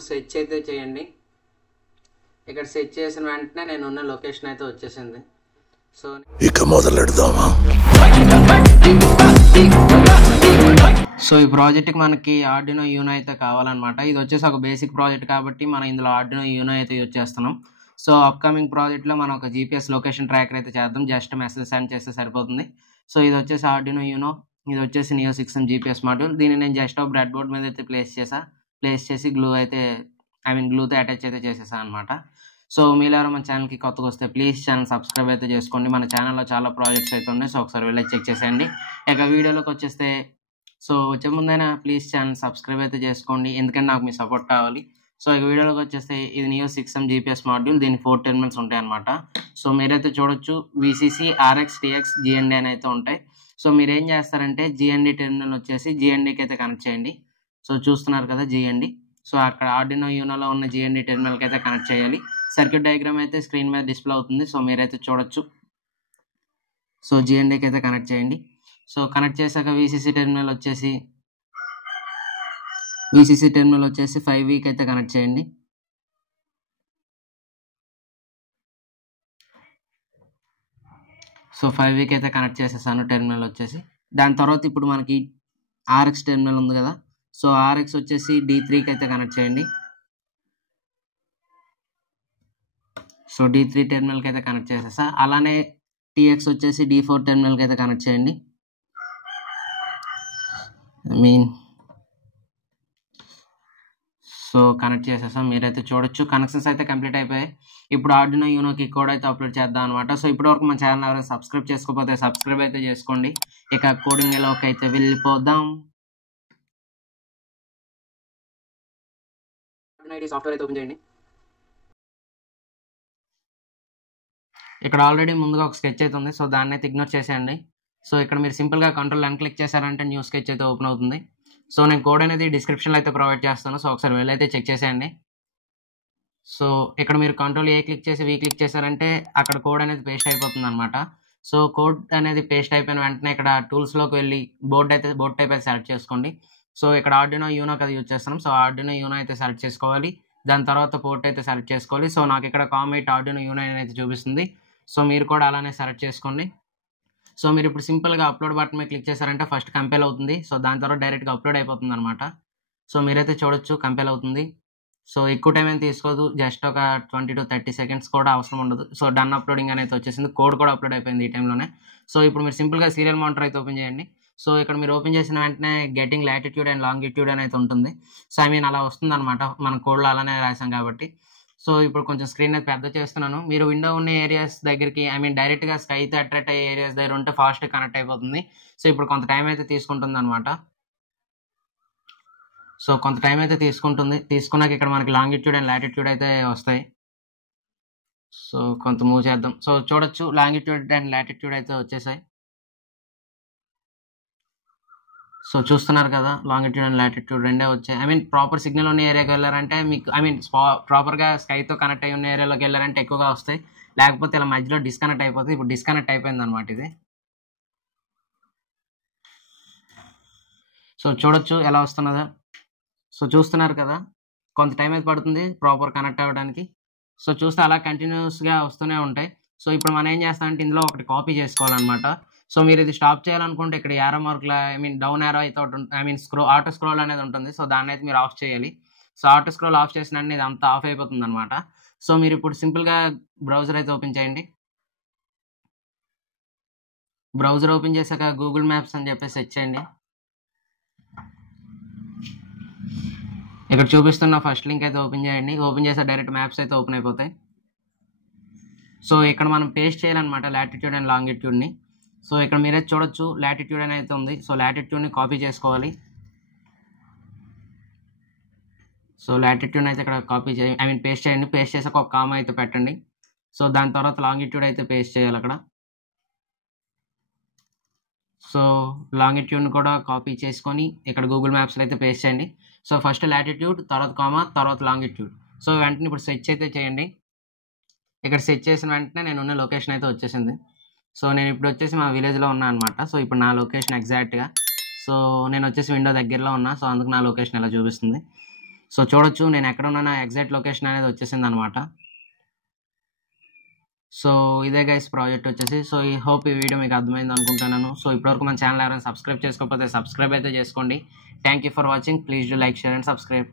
ఇప్పుడు సెర్చ్ అయితే చేయండి. ఇక్కడ సెర్చ్ చేసిన వెంటనే నేను ఉన్న లొకేషన్ అయితే వచ్చేసింది. సో ఇక మొదలెడదామా? సో ఈ ప్రాజెక్ట్కి మనకి ఆర్డినో యూనో అయితే కావాలన్నమాట. ఇది వచ్చేసి ఒక బేసిక్ ప్రాజెక్ట్ కాబట్టి మనం ఇందులో ఆర్డినో యూనో అయితే యూజ్ చేస్తున్నాం. సో అప్కమింగ్ ప్రాజెక్ట్లో మనం ఒక జీపీఎస్ లొకేషన్ ట్రాకర్ అయితే చేద్దాం. జస్ట్ మెసేజ్ సెండ్ చేస్తే సరిపోతుంది. సో ఇది వచ్చేసి ఆర్డినో యూనో, ఇది వచ్చేసి నియో 6M జీపీఎస్ మాడ్యూల్. దీన్ని నేను జస్ట్ ఒక బ్రెడ్ బోర్డ్ మీద అయితే ప్లేస్ చేసి గ్లూతో అటాచ్ అయితే చేసేసాను అనమాట. సో మీరు ఎవరో మన ఛానల్కి కొత్తగా వస్తే ప్లీజ్ ఛానల్ సబ్స్క్రైబ్ అయితే చేసుకోండి. మన ఛానల్లో చాలా ప్రాజెక్ట్స్ అయితే ఉన్నాయి. సో ఒకసారి వెళ్ళి చెక్ చేసేయండి. ఇక వీడియోలోకి వచ్చేస్తే సో వచ్చే ముందైనా ప్లీజ్ ఛానల్ సబ్స్క్రైబ్ అయితే చేసుకోండి, ఎందుకంటే నాకు మీ సపోర్ట్ కావాలి. సో ఈ వీడియోలోకి వచ్చేస్తే ఇది నియో 6M జీపీఎస్ మాడ్యూల్. దీని 4 టెర్మినల్స్ ఉంటాయి అనమాట. సో మీరైతే చూడొచ్చు VCC, RX, TX, GND అని అయితే ఉంటాయి. సో మీరు ఏం చేస్తారంటే GND టెర్మినల్ వచ్చేసి GNDకి అయితే కనెక్ట్ చేయండి. సో చూస్తున్నారు కదా GND. సో అక్కడ ఆర్డినో యూనోలో ఉన్న GND టెర్మినల్కి అయితే కనెక్ట్ చేయాలి. సర్క్యూట్ డయాగ్రామ్ అయితే స్క్రీన్ మీద డిస్ప్లే అవుతుంది. సో మీరైతే చూడొచ్చు. సో GNDకి అయితే కనెక్ట్ చేయండి. సో కనెక్ట్ చేశాక VCC టెర్మినల్ వచ్చేసి 5Vకి అయితే కనెక్ట్ చేయండి. సో 5Vకి అయితే కనెక్ట్ చేసేసాను టెర్మినల్ వచ్చేసి. దాని తర్వాత ఇప్పుడు మనకి RX టెర్మినల్ ఉంది కదా. సో RX వచ్చేసి D3కి అయితే కనెక్ట్ చేయండి. సో D3 టెర్మినల్కి అయితే కనెక్ట్ చేసేసా. అలానే TX వచ్చేసి D4 టెర్మినల్కి అయితే కనెక్ట్ చేయండి. సో కనెక్ట్ చేసేసాం. మీరైతే చూడొచ్చు కనెక్షన్స్ అయితే కంప్లీట్ అయిపోయాయి. ఇప్పుడు ఆర్డినో యూనోకి కోడ్ అయితే అప్లోడ్ చేద్దాం అనమాట. సో ఇప్పటివరకు మన ఛానల్ ఎవరైనా సబ్స్క్రైబ్ చేసుకోకపోతే సబ్స్క్రైబ్ అయితే చేసుకోండి. ఇక కోడింగ్ ఎలాకి అయితే వెళ్ళిపోదాం. సాఫ్ట్వేర్ అయితే ఓపెన్ చేయండి. ఇక్కడ ఆల్రెడీ ముందుగా ఒక స్కెచ్ అయితే ఉంది. సో దాన్ని అయితే ఇగ్నోర్ చేసేయండి. సో ఇక్కడ మీరు సింపుల్గా Ctrl+N క్లిక్ చేశారంటే న్యూ స్కెచ్ అయితే ఓపెన్ అవుతుంది. సో నేను కోడ్ అనేది డిస్క్రిప్షన్లో అయితే ప్రొవైడ్ చేస్తాను. సో ఒకసారి వెళ్ళి అయితే చెక్ చేసేయండి. సో ఇక్కడ మీరు Ctrl+A క్లిక్ చేసి V క్లిక్ చేశారంటే అక్కడ కోడ్ అనేది పేస్ట్ అయిపోతుంది అనమాట. సో కోడ్ అనేది పేస్ట్ అయిపోయిన వెంటనే ఇక్కడ టూల్స్లోకి వెళ్ళి బోర్డ్ టైప్ అయితే సెలెక్ట్ చేసుకోండి. సో ఇక్కడ ఆర్డినో యూనో కదా యూజ్ చేస్తున్నాం. సో ఆర్డినో యూనో అయితే సెలెక్ట్ చేసుకోవాలి. దాని తర్వాత పోర్ట్ అయితే సెలెక్ట్ చేసుకోవాలి. సో నాకు ఇక్కడ COM8 ఆర్డినో యూనో అయితే చూపిస్తుంది. సో మీరు కూడా అలానే సెలెక్ట్ చేసుకోండి. సో మీరు ఇప్పుడు సింపుల్గా అప్లోడ్ బటన్ మీద క్లిక్ చేశారంటే ఫస్ట్ కంపైల్ అవుతుంది. సో దాని తర్వాత డైరెక్ట్గా అప్లోడ్ అయిపోతుంది అనమాట. సో మీరైతే చూడొచ్చు కంపైల్ అవుతుంది. సో ఎక్కువ టైం ఏం తీసుకోదు, జస్ట్ ఒక 20 to 30 seconds కూడా అవసరం ఉండదు. సో డన్ అప్లోడింగ్ అనేది వచ్చేసింది. కోడ్ కూడా అప్లోడ్ అయిపోయింది ఈ టైంలోనే. సో ఇప్పుడు మీరు సింపుల్గా సీరియల్ మానిటర్ అయితే ఓపెన్ చేయండి. సో ఇక్కడ మీరు ఓపెన్ చేసిన వెంటనే గెటింగ్ లాటిట్యూడ్ అండ్ లాంగిట్యూడ్ అని అయితే ఉంటుంది. సో అలా వస్తుంది అనమాట. మన కోడ్లో అలానే రాసాం కాబట్టి. సో ఇప్పుడు కొంచెం స్క్రీన్ అయితే పెద్ద చేస్తున్నాను. మీరు విండో ఉన్న ఏరియాస్ దగ్గరికి డైరెక్ట్గా స్కైతో అట్రాక్ట్ అయ్యే ఏరియాస్ దగ్గర ఉంటే ఫాస్ట్ కనెక్ట్ అయిపోతుంది. సో ఇప్పుడు కొంత టైం అయితే తీసుకుంటుంది అనమాట. సో కొంత టైం అయితే తీసుకున్నాక ఇక్కడ మనకి లాంగిట్యూడ్ అండ్ లాటిట్యూడ్ అయితే వస్తాయి. సో కొంత మూవ్ చేద్దాం. సో చూడొచ్చు లాంగిట్యూడ్ అండ్ లాటిట్యూడ్ అయితే వచ్చేసాయి. సో చూస్తున్నారు కదా లాంగిట్యూడ్ అండ్ లాటిట్యూడ్ రెండే వచ్చాయి. ప్రాపర్ సిగ్నల్ ఉన్న ఏరియాకి వెళ్ళారంటే మీకు ప్రాపర్గా స్కైతో కనెక్ట్ అయ్యి ఉన్న ఏరియాలోకి వెళ్ళారంటే ఎక్కువగా వస్తాయి. లేకపోతే ఇలా మధ్యలో డిస్కనెక్ట్ అయిపోతుంది. ఇప్పుడు డిస్కనెక్ట్ అయిపోయింది అనమాట ఇది. సో చూడొచ్చు ఎలా వస్తున్నదో. సో చూస్తున్నారు కదా కొంత టైం అయితే పడుతుంది ప్రాపర్ కనెక్ట్ అవ్వడానికి. సో చూస్తే అలా కంటిన్యూస్గా వస్తూనే ఉంటాయి. సో ఇప్పుడు మనం ఏం చేస్తామంటే ఇందులో ఒకటి కాపీ చేసుకోవాలన్నమాట. సో మీరు ఇది స్టాప్ చేయాలనుకుంటే ఇక్కడ యారో మార్క్లా డౌన్ యారో అయితే ఒకటి ఆటో స్క్రోల్ అనేది ఉంటుంది. సో దాన్ని అయితే మీరు ఆఫ్ చేయాలి. సో ఆటో స్క్రోల్ ఆఫ్ చేసిన ఇది అంతా ఆఫ్ అయిపోతుంది అనమాట. సో మీరు ఇప్పుడు సింపుల్గా బ్రౌజర్ అయితే ఓపెన్ చేయండి. బ్రౌజర్ ఓపెన్ చేశాక గూగుల్ మ్యాప్స్ అని చెప్పేసి సెర్చ్ చేయండి. ఇక్కడ చూపిస్తున్న ఫస్ట్ లింక్ అయితే ఓపెన్ చేయండి. ఓపెన్ చేస్తే డైరెక్ట్ మ్యాప్స్ అయితే ఓపెన్ అయిపోతాయి. సో ఇక్కడ మనం పేస్ట్ చేయాలన్నమాట లాటిట్యూడ్ అండ్ లాంగిట్యూడ్ని. సో ఇక్కడ మీరైతే చూడొచ్చు లాటిట్యూడ్ అని అయితే ఉంది. సో లాటిట్యూడ్ని కాపీ చేసుకోవాలి. సో లాటిట్యూడ్ అయితే ఇక్కడ కాపీ పేస్ట్ చేయండి. పేస్ట్ చేసాక ఒక కామా అయితే పెట్టండి. సో దాని తర్వాత లాంగిట్యూడ్ అయితే పేస్ట్ చేయాలి అక్కడ. సో లాంగిట్యూడ్ని కూడా కాపీ చేసుకొని ఇక్కడ గూగుల్ మ్యాప్స్లో అయితే పేస్ట్ చేయండి. సో ఫస్ట్ లాటిట్యూడ్, తర్వాత కామా, తర్వాత లాంగిట్యూడ్. సో వెంటనే ఇప్పుడు సెర్చ్ అయితే చేయండి. ఇక్కడ సెర్చ్ చేసిన వెంటనే నేను ఉన్న లొకేషన్ అయితే వచ్చేసింది. సో నేను ఇప్పుడు వచ్చేసి మా విలేజ్లో ఉన్నా అనమాట. సో ఇప్పుడు నా లొకేషన్ ఎగ్జాక్ట్గా. సో నేను వచ్చేసి విండో దగ్గరలో ఉన్నా. సో అందుకు నా లొకేషన్ ఎలా చూపిస్తుంది. సో చూడొచ్చు నేను ఎక్కడ ఉన్న ఎగ్జాక్ట్ లొకేషన్ అనేది వచ్చేసింది అనమాట. సో ఇదే గైస్ ప్రాజెక్ట్ వచ్చేసి. సో ఈ హోప్ ఈ వీడియో మీకు అర్థమైంది అనుకుంటున్నాను. సో ఇప్పటివరకు మన ఛానల్ ఎవరైనా సబ్స్క్రైబ్ చేసుకోకపోతే సబ్స్క్రైబ్ అయితే చేసుకోండి. Thank you for watching. Please do like, share and subscribe.